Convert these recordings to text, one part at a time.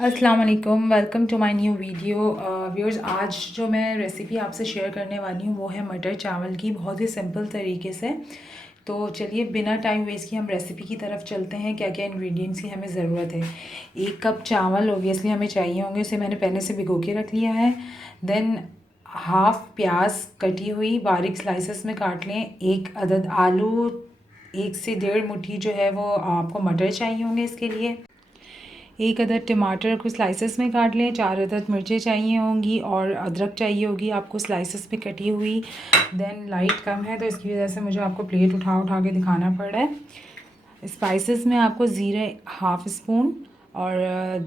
अस्सलाम वालेकुम, welcome to my new video. Viewers, आज जो मैं रेसिपी आपसे शेयर करने वाली हूँ वो है मटर चावल की, बहुत ही सिंपल तरीके से। तो चलिए बिना टाइम वेस्ट किए हम रेसिपी की तरफ चलते हैं। क्या क्या इंग्रेडिएंट्स की हमें ज़रूरत है। 1 कप चावल ओबियसली हमें चाहिए होंगे, उसे मैंने पहले से भिगो के रख लिया है। देन हाफ़ प्याज कटी हुई बारीक स्लाइसेस में काट लें। 1 अदद आलू, 1 से 1.5 मुट्ठी जो है वो आपको मटर चाहिए होंगे इसके लिए। 1 अदद टमाटर को स्लाइसेस में काट लें। 4 अदद मिर्चें चाहिए होंगी और अदरक चाहिए होगी आपको स्लाइसेस में कटी हुई। देन लाइट कम है तो इसकी वजह से मुझे आपको प्लेट उठा उठा के दिखाना पड़ रहा है। स्पाइसेस में आपको ज़ीरा हाफ़ स्पून और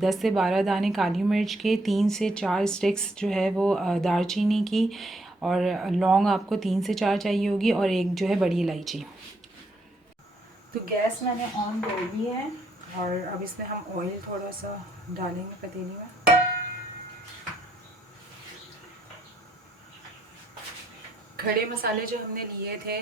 10 से 12 दाने काली मिर्च के, 3 से 4 स्टिक्स जो है वो दालचीनी की, और लौंग आपको 3 से 4 चाहिए होगी, और एक जो है बड़ी इलायची। तो गैस मैंने ऑन कर दी है और अब इसमें हम ऑयल थोड़ा सा डालेंगे पतीली में। खड़े मसाले जो हमने लिए थे,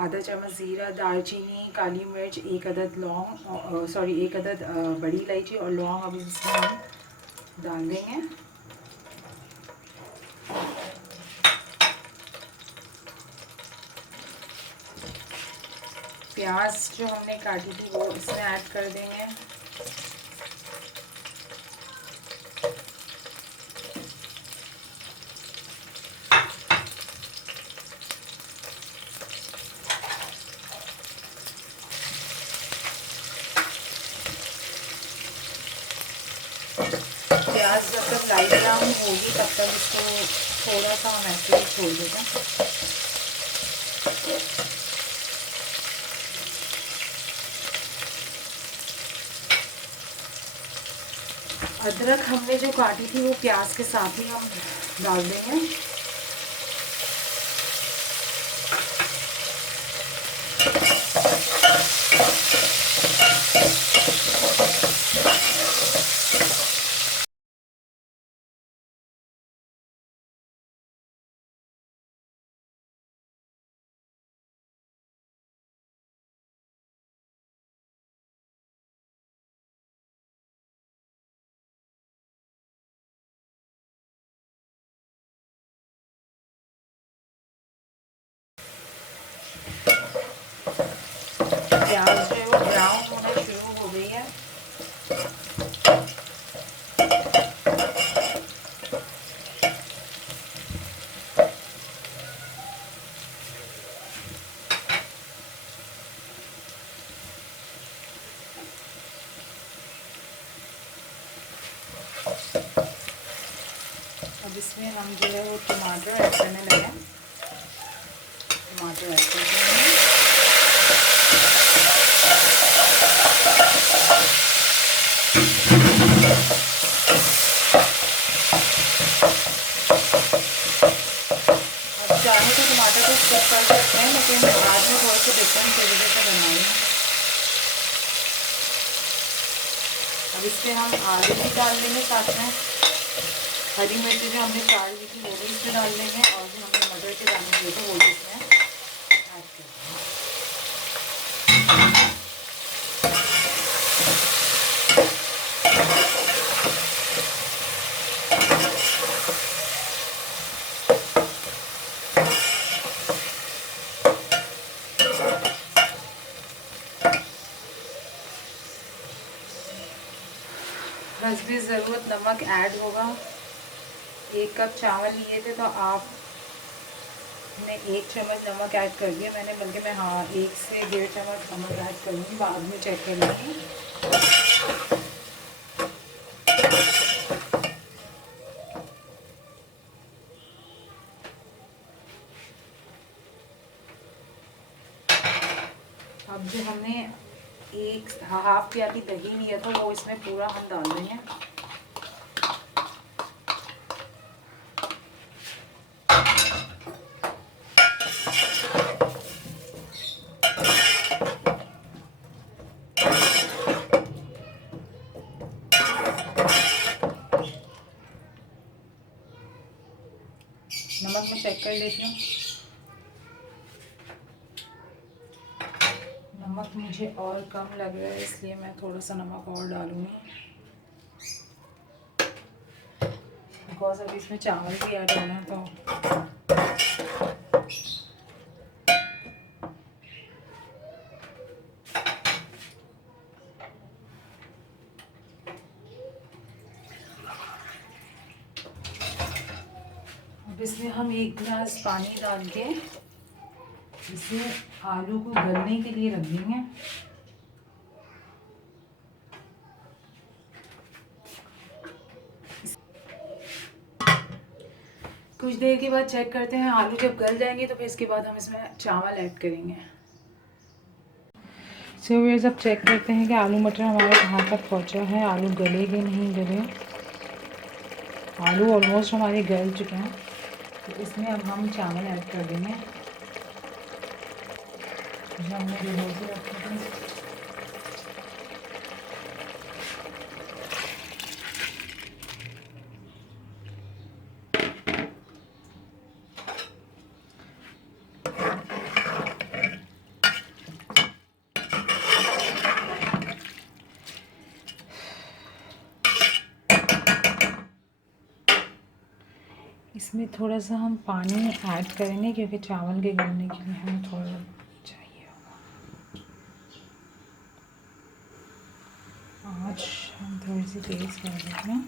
आधा चम्मच ज़ीरा, दालचीनी, काली मिर्च, 1 अदद लौंग, सॉरी 1 अदद बड़ी इलायची और लौंग, अभी इसमें हम डाल देंगे। प्याज जो हमने काटी थी वो इसमें ऐड कर देंगे। प्याज जब तक लाइट ब्राउन होगी तब तक इसको थोड़ा सा हम ऐसे ही छोड़ देंगे। अदरक हमने जो काटी थी वो प्याज के साथ ही हम डाल देंगे। प्याज जो है वो ब्राउन होना शुरू हो गई है। अब इसमें हम जो है वो टमाटर ऐड करने लगे। टमाटर ऐड कर देंगे। अब चाहे तो टमाटर को स्किप कर सकते हैं, लेकिन आज मैं थोड़ा सा डिफरेंट तरीके से बनाऊँगी। अब इसमें हम आलू भी डाल देंगे, साथ में हरी मिर्ची जो हमने काट ली थी वो भी इसमें डाल देंगे, और जो हमने मटर के दाने दिए थे वो भी इसमें ऐड कर देंगे। हस्बे ज़रूरत नमक ऐड होगा। 1 कप चावल लिए थे तो आपने 1 चम्मच नमक ऐड कर दिया मैंने, बल्कि मैं 1 से 1.5 चम्मच नमक ऐड करूँगी, बाद में चेक कर लूँगी। अब जो हमने हाफ प्याली दही लिया था वो इसमें पूरा हम डाल देंगे। नमक में चेक कर लेती हूँ। नमक मुझे और कम लग रहा है, इसलिए मैं थोड़ा सा नमक और डालूँगी। बिकॉज अभी इसमें चावल भी ऐड होना है तो अब इसमें हम 1 गिलास पानी डाल के इसे आलू को गलने के लिए रख देंगे। कुछ देर के बाद चेक करते हैं, आलू जब गल जाएंगे तो फिर इसके बाद हम इसमें चावल ऐड करेंगे। सो व्यूअर्स, अब चेक करते हैं कि आलू मटर हमारा कहाँ तक पहुँचा है, आलू गले कि नहीं गले। आलू ऑलमोस्ट हमारे गल चुके हैं, तो इसमें अब हम चावल ऐड कर देंगे जो हमने भिगो के रखे थे। इसमें थोड़ा सा हम पानी ऐड करेंगे क्योंकि चावल के गलने के लिए हमें थोड़ा चाहिए। आज हम थोड़ी सी तेज़ कर देते हैं।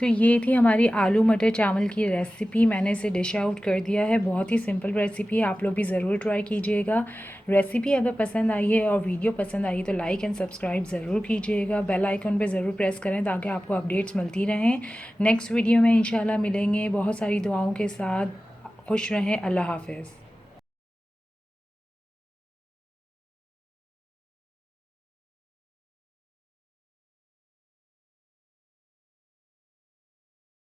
तो ये थी हमारी आलू मटर चावल की रेसिपी। मैंने इसे डिश आउट कर दिया है। बहुत ही सिंपल रेसिपी है, आप लोग भी ज़रूर ट्राई कीजिएगा। रेसिपी अगर पसंद आई है और वीडियो पसंद आई है तो लाइक एंड सब्सक्राइब ज़रूर कीजिएगा। बेल आइकन पे ज़रूर प्रेस करें ताकि आपको अपडेट्स मिलती रहें। नेक्स्ट वीडियो में इंशाल्लाह मिलेंगे बहुत सारी दुआओं के साथ। खुश रहें। अल्लाह हाफ़िज़।